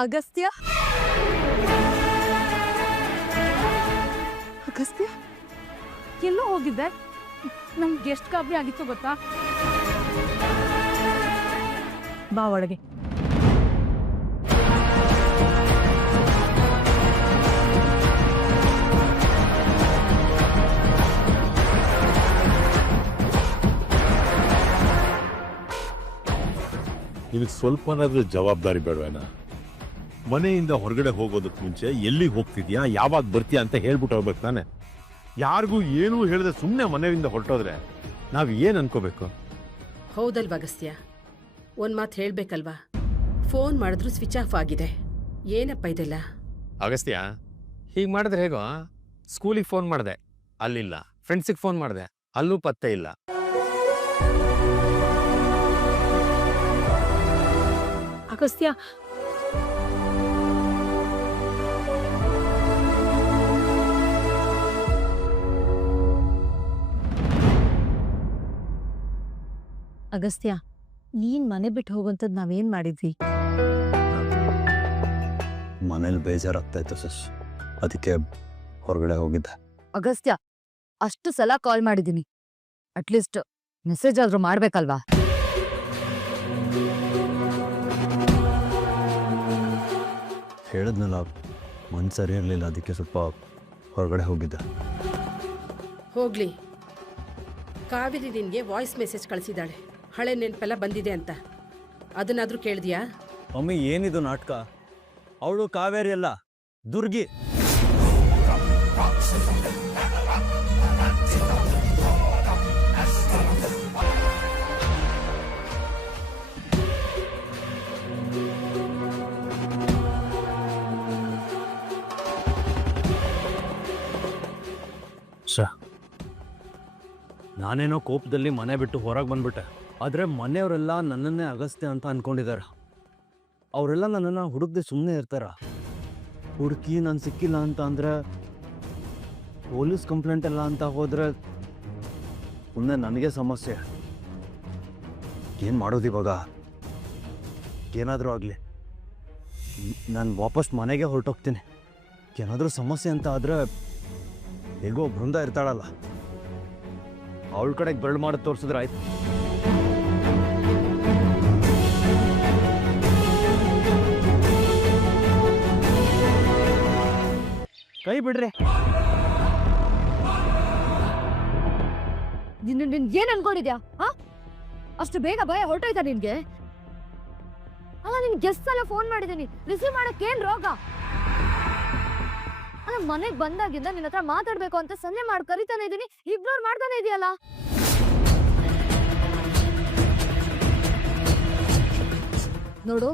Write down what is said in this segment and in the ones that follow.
ಅಗಸ್ತ್ಯ ಅಗಸ್ತ್ಯ ಎಲ್ಲೋ ಹೋಗಿದ್ದೆ? ನಮ್ಗೆ ಎಷ್ಟು ಗಾಬರಿ ಆಗಿತ್ತು ಗೊತ್ತಾ? ಬಾ ಒಳಗೆ. ನಿನಗೆ ಸ್ವಲ್ಪನಾದ್ರೂ ಜವಾಬ್ದಾರಿ ಬೇಡವೇನ? ಮನೆಯಿಂದ ಹೊರಗಡೆ ಹೋಗೋದಕ್ಕೆ ಮುಂಚೆ ಎಲ್ಲಿಗೆ ಹೋಗ್ತಿದ್ಯಾ, ಯಾವಾಗ ಬರ್ತೀಯಾ ಅಂತ ಹೇಳ್ಬಿಟ್ಟು ಹೋಗ್ಬೇಕು ತಾನೆ. ಯಾರಿಗೂ ಏನೂ ಹೇಳಿದ್ರೆ ಸುಮ್ಮನೆ ಮನೆಯಿಂದ ಹೊರಟೋದ್ರೆ ನಾವು ಏನು ಅನ್ಕೋಬೇಕು? ಹೌದಲ್ವ ಅಗಸ್ತ್ಯ, ಒಂದು ಮಾತು ಹೇಳ್ಬೇಕಲ್ವಾ? ಫೋನ್ ಮಾಡಿದ್ರು ಸ್ವಿಚ್ ಆಫ್ ಆಗಿದೆ. ಏನಪ್ಪ ಇದೆಲ್ಲ? ಅಗಸ್ತ್ಯ, ಹೀಗೆ ಮಾಡಿದ್ರೆ ಹೇಗೋ? ಸ್ಕೂಲಿಗೆ ಫೋನ್ ಮಾಡಿದೆ, ಅಲ್ಲಿಲ್ಲ. ಫ್ರೆಂಡ್ಸಿಗೆ ಫೋನ್ ಮಾಡಿದೆ, ಅಲ್ಲೂ ಪತ್ತೆ ಇಲ್ಲ. ಅಗಸ್ತ್ಯ, ಅಗಸ್ತ್ಯ, ನೀನ್ ಮನೆ ಬಿಟ್ಟು ಹೋಗುವಂಥದ್ದು ನಾವೇನ್ ಮಾಡಿದ್ವಿ? ಮನೇಲಿ ಬೇಜಾರಾಗ್ತಾ ಇತ್ತು ಸಸ್, ಅದಕ್ಕೆ ಹೊರಗಡೆ ಹೋಗಿದ್ದೆ. ಅಗಸ್ತ್ಯ, ಅಷ್ಟು ಸಲ ಕಾಲ್ ಮಾಡಿದ್ದೀನಿ, ಅಟ್ಲೀಸ್ಟ್ ಮೆಸೇಜ್ ಆದ್ರೂ ಮಾಡ್ಬೇಕಲ್ವಾ? ಹೇಳಿದ್ನಲ್ಲ, ಮನ್ಸು ಸರಿ ಇರಲಿಲ್ಲ, ಅದಕ್ಕೆ ಸ್ವಲ್ಪ ಹೊರಗಡೆ ಹೋಗಿದ್ದೆ. ಹೋಗ್ಲಿ, ಕಾವೇರಿ ನಿನಗೆ ವಾಯ್ಸ್ ಮೆಸೇಜ್ ಕಳಿಸಿದ್ದಾಳೆ, ಹಳೆ ನೆನಪೆಲ್ಲ ಬಂದಿದೆ ಅಂತ. ಅದನ್ನಾದ್ರೂ ಕೇಳಿದ್ಯಾ? ಮಮ್ಮಿ, ಏನಿದು ನಾಟಕ? ಅವಳು ಕಾವೇರಿ ಅಲ್ಲ, ದುರ್ಗಿ. ನಾನೇನೋ ಕೋಪದಲ್ಲಿ ಮನೆ ಬಿಟ್ಟು ಹೊರಗೆ ಬಂದ್ಬಿಟ್ಟೆ, ಆದರೆ ಮನೆಯವರೆಲ್ಲ ನನ್ನನ್ನೇ ಅಗಸ್ತ್ಯ ಅಂತ ಅನ್ಕೊಂಡಿದ್ದಾರೆ. ಅವರೆಲ್ಲ ನನ್ನನ್ನು ಹುಡುಕದೆ ಸುಮ್ಮನೆ ಇರ್ತಾರ. ಹುಡುಕಿ ನಾನು ಸಿಕ್ಕಿಲ್ಲ ಅಂತ ಅಂದರೆ, ಪೊಲೀಸ್ ಕಂಪ್ಲೇಂಟ್ ಎಲ್ಲ ಅಂತ ಹೋದರೆ ಮುಂದೆ ನನಗೆ ಸಮಸ್ಯೆ. ಏನು ಮಾಡೋದು ಇವಾಗ? ಏನಾದರೂ ಆಗಲಿ, ನಾನು ವಾಪಸ್ ಮನೆಗೆ ಹೊರಟೋಗ್ತೀನಿ. ಏನಾದರೂ ಸಮಸ್ಯೆ ಅಂತ ಆದರೆ ಹೇಗೋ ಬೃಂದ ಇರ್ತಾಳಲ್ಲ, ಅವಳ ಕಡೆಗೆ ಬೆರಳು ಮಾಡಿ ತೋರಿಸಿದ್ರೆ ಆಯ್ತು. ಕೈ ಬಿಡ್ರಿ. ನಿನ್ ಏನ್ ಅನ್ಕೊಂಡಿದ್ಯಾ? ಅಷ್ಟು ಬೇಗ ಭಯ ಹೊರಟೋಯ್ತಾ ನಿನ್ಗೆ? ಅಲ್ಲ, ನಿನ್ ಗೆಸ್ಟ್ ಸಲ ಫೋನ್ ಮಾಡಿದೀನಿ, ರಿಸೀವ್ ಮಾಡಕ್ ಏನ್ ರೋಗ? ಅಲ್ಲ, ಮನೆಗ್ ಬಂದಾಗಿಂದ ನಿನ್ನ ಹತ್ರ ಮಾತಾಡ್ಬೇಕು ಅಂತ ಸನ್ನೆ ಮಾಡಿ ಕರಿತಾನೆ ಇದೀನಿ, ಇಗ್ನೋರ್ ಮಾಡ್ತಾನೆ ಇದೆಯಲ್ಲ. ನೋಡು,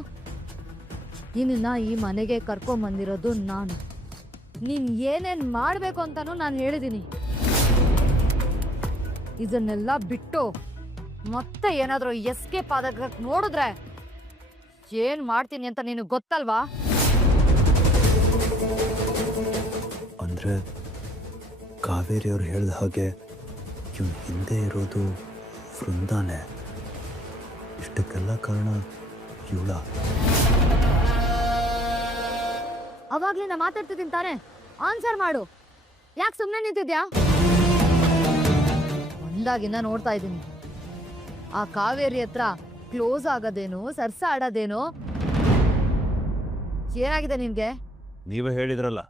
ನಿನ್ನ ಈ ಮನೆಗೆ ಕರ್ಕೊಂಡ್ ಬಂದಿರೋದು ನಾನು. ನೀನ್ ಏನೇನ್ ಮಾಡ್ಬೇಕು ಅಂತಾನು ನಾನು ಹೇಳಿದೀನಿ. ಇದನ್ನೆಲ್ಲ ಬಿಟ್ಟು ಮತ್ತೆ ಏನಾದ್ರೂ ಎಸ್ಕೇಪ್ ಆದಾಗ ನೋಡಿದ್ರೆ ಏನ್ ಮಾಡ್ತೀನಿ ಅಂತ ನಿನಗೆ ಗೊತ್ತಲ್ವಾ? ಅಂದರೆ ಕಾವೇರಿ ಅವ್ರು ಹೇಳಿದ ಹಾಗೆ ಇವನು ಹಿಂದೆ ಇರೋದು ವೃಂದಾನೆ. ಇಷ್ಟಕ್ಕೆಲ್ಲ ಕಾರಣ ಇವಳ. ಅವಾಗ್ಲೇ ನಾ ಮಾತಾಡ್ತಿದ್ದೀನಿ ತಾನೆ, ಆನ್ಸರ್ ಮಾಡು. ಯಾಕೆ ಸುಮ್ಮನೆ ನಿಂತಿದ್ಯಾ? ಒಂದಾಗಿಂದ ನೋಡ್ತಾ ಇದ್ದೀನಿ, ಆ ಕಾವೇರಿ ಹತ್ರ ಕ್ಲೋಸ್ ಆಗೋದೇನು, ಸರ್ಸ ಆಡೋದೇನು? ಏನಾಗಿದೆ ನಿನ್ಗೆ? ನೀವೇ ಹೇಳಿದ್ರಲ್ಲ,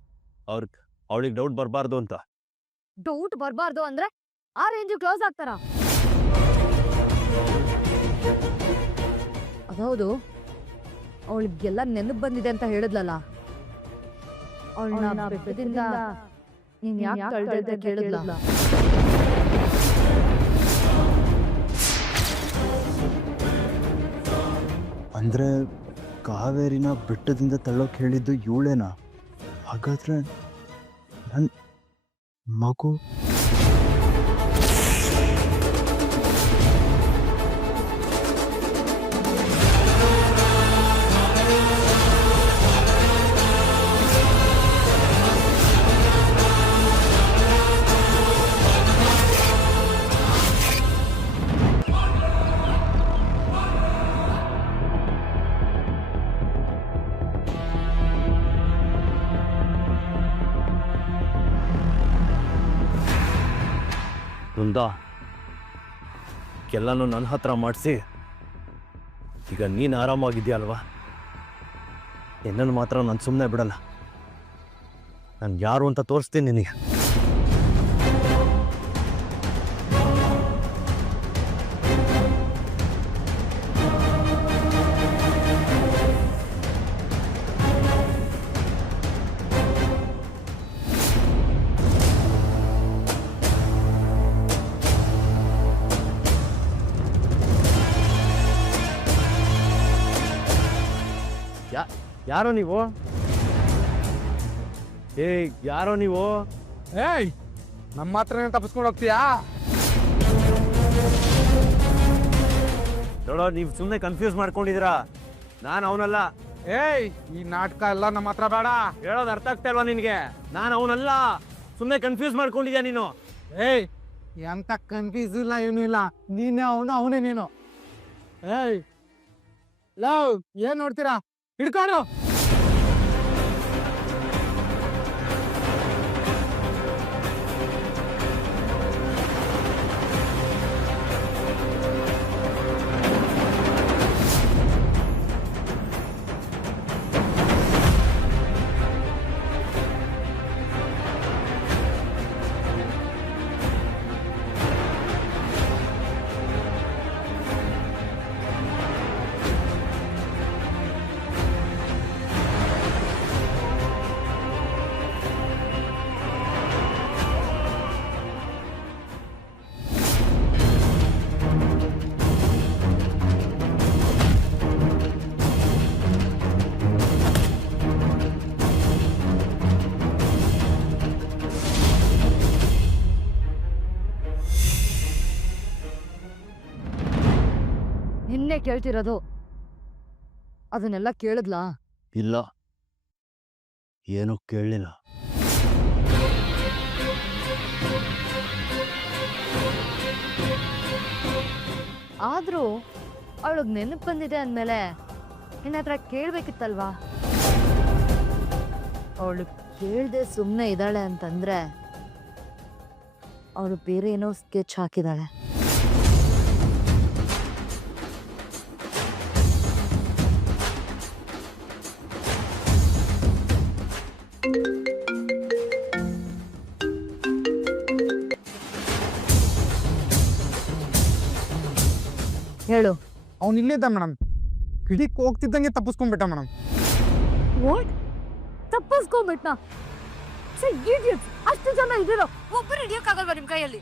ಅವಳಿಗೆ ಡೌಟ್ ಬರಬಾರ್ದು ಅಂತ. ಡೌಟ್ ಬರಬಾರ್ದು ಅಂದ್ರೆ ಆ ರೇಂಜ್ ಕ್ಲೋಸ್ ಆಗ್ತಾರ? ಅದೌದು, ಅವಳಿಗೆಲ್ಲ ನೆನಪು ಬಂದಿದೆ ಅಂತ ಹೇಳಿದ್ಲಲ್ಲ, ಅವಳನ್ನ ಬೆಟ್ಟದಿಂದ ನೀನ್ ಯಾಕೆ ಕಳ್ದೆ ಅಂತ ಕೇಳಿದ್ಲ? ಅಂದರೆ ಕಾವೇರಿನ ಬೆಟ್ಟದಿಂದ ತಳ್ಳೋಕೆ ಹೇಳಿದ್ದು ಇವಳೇನಾ? ಹಾಗಾದ್ರೆ ನನ್ನ ಮಗು ಬೃಂದಾ, ಎಲ್ಲನೂ ನನ್ನ ಹತ್ರ ಮಾಡಿಸಿ ಈಗ ನೀನು ಆರಾಮಾಗಿದ್ಯಲ್ವಾ? ನಿನ್ನನ್ನು ಮಾತ್ರ ನಾನು ಸುಮ್ಮನೆ ಬಿಡಲ್ಲ. ನಾನು ಯಾರು ಅಂತ ತೋರಿಸ್ತೀನಿ ನಿನಗೆ. ಯಾರೋ ನೀವು? ಯಾರೋ ನೀವು? ಏಯ್, ನಮ್ಮ ಹತ್ರನೇ ತಪ್ಪಿಸ್ಕೊಂಡು ಹೋಗ್ತೀಯಾ? ನೋಡೋ, ನೀವು ಸುಮ್ಮನೆ ಕನ್ಫ್ಯೂಸ್ ಮಾಡ್ಕೊಂಡಿದ್ದೀರಾ. ನಾನು ಅವನಲ್ಲ. ಏಯ್, ಈ ನಾಟಕ ಎಲ್ಲ ನಮ್ಮ ಹತ್ರ ಬೇಡ. ಹೇಳೋದು ಅರ್ಥ ಆಗ್ತಾ ಇಲ್ವಾ ನಿನಗೆ? ನಾನು ಅವನಲ್ಲ. ಸುಮ್ಮನೆ ಕನ್ಫ್ಯೂಸ್ ಮಾಡ್ಕೊಂಡಿದ್ಯಾ ನೀನು. ಏಯ್, ಎಂತ ಕನ್ಫ್ಯೂಸ್ ಇಲ್ಲ, ಏನೂ ಇಲ್ಲ. ನೀನೇ ಅವನು, ಅವನೇ ನೀನು. ಏಯ್ ಲವ್, ಏನ್ ನೋಡ್ತೀರಾ? ಹಿಡ್ಕೊಂಡು ನಿನ್ನೆ ಕೇಳ್ತಿರೋದು ಅದನ್ನೆಲ್ಲ ಕೇಳಿದ್ಲಾ? ಇಲ್ಲ, ಏನೂ ಕೇಳಲಿಲ್ಲ. ಆದ್ರೂ ಅವಳಿಗೆ ನೆನಪು ಬಂದಿದೆ ಅಂದಮೇಲೆ ನಿನ್ನ ಹತ್ರ ಕೇಳ್ಬೇಕಿತ್ತಲ್ವಾ? ಅವಳು ಕೇಳ್ದೆ ಸುಮ್ಮನೆ ಇದ್ದಾಳೆ ಅಂತಂದ್ರೆ ಅವಳು ಬೇರೆ ಏನೋ ಸ್ಕೆಚ್ ಹಾಕಿದಾಳೆ. ಹೇಳು. ಅವ್ನು ಇಲ್ಲಿದ್ದ ಮೇಡಮ್. ಕಿಡಿಕ್ ಹೋಗ್ತಿದ್ದಂಗೆ ತಪ್ಪಿಸ್ಕೊಂಡ್ಬಿಟ್ಟ ಮೇಡಮ್. ವಾಟ್? ತಪ್ಪಿಸ್ಕೊಂಡ್ಬಿಟ್ನಾ? ಅಷ್ಟು ಜನ ಇದ್ದೀರೋ, ಒಬ್ಬರು ಹಿಡಿಯೋಕ್ಕಾಗಲ್ವಾ ನಿಮ್ಮ ಕೈಯಲ್ಲಿ?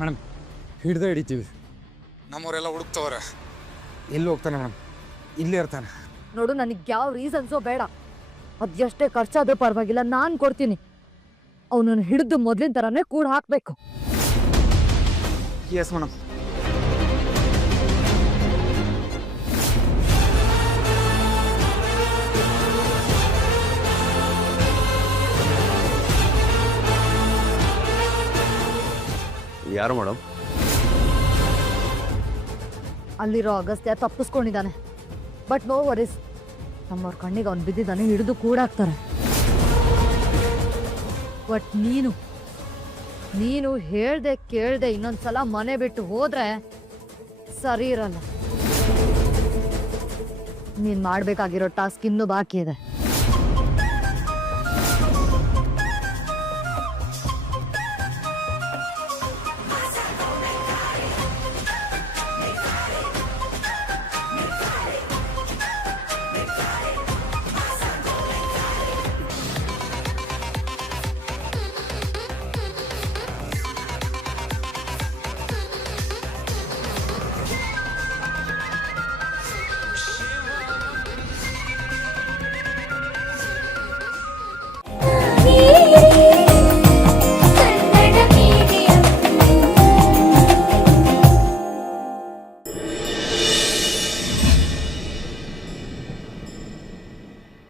ಮೇಡಮ್, ಹಿಡ್ದೇ ಹಿಡಿತೀವಿ. ನಮ್ಮವರೆಲ್ಲ ಹುಡುಕ್ತವ್ರೆ. ಎಲ್ಲಿ ಹೋಗ್ತಾನೆ ಮೇಡಮ್? ಇಲ್ಲೇ ಇರ್ತಾನೆ. ನೋಡು, ನನಗೆ ಯಾವ ರೀಸನ್ಸೋ ಬೇಡ. ಅದೆಷ್ಟೇ ಖರ್ಚಾದ್ರೂ ಪರವಾಗಿಲ್ಲ, ನಾನು ಕೊಡ್ತೀನಿ. ಅವನನ್ನು ಹಿಡಿದು ಮೊದಲಿನ ಥರನೇ ಕೂಡ ಹಾಕಬೇಕು. Yes madam. ಯಾರು ಮೇಡಮ್? ಅಲ್ಲಿರೋ ಅಗಸ್ತ್ಯ ತಪ್ಪಿಸ್ಕೊಂಡಿದ್ದಾನೆ. ಬಟ್ ನೋ ವರೀಸ್, ನಮ್ಮವ್ರ ಕಣ್ಣಿಗೆ ಅವ್ನು ಬಿದ್ದಿದ್ದಾನೆ, ಹಿಡಿದು ಕೂಡಾಕ್ತಾರೆ. ಬಟ್ ನೀನು ಹೇಳ್ದೆ ಕೇಳ್ದೆ ಇನ್ನೊಂದ್ಸಲ ಮನೆ ಬಿಟ್ಟು ಹೋದ್ರೆ ಸರಿ ಇರಲ್ಲ. ನೀನ್ ಮಾಡ್ಬೇಕಾಗಿರೋ ಟಾಸ್ಕ್ ಇನ್ನೂ ಬಾಕಿ ಇದೆ.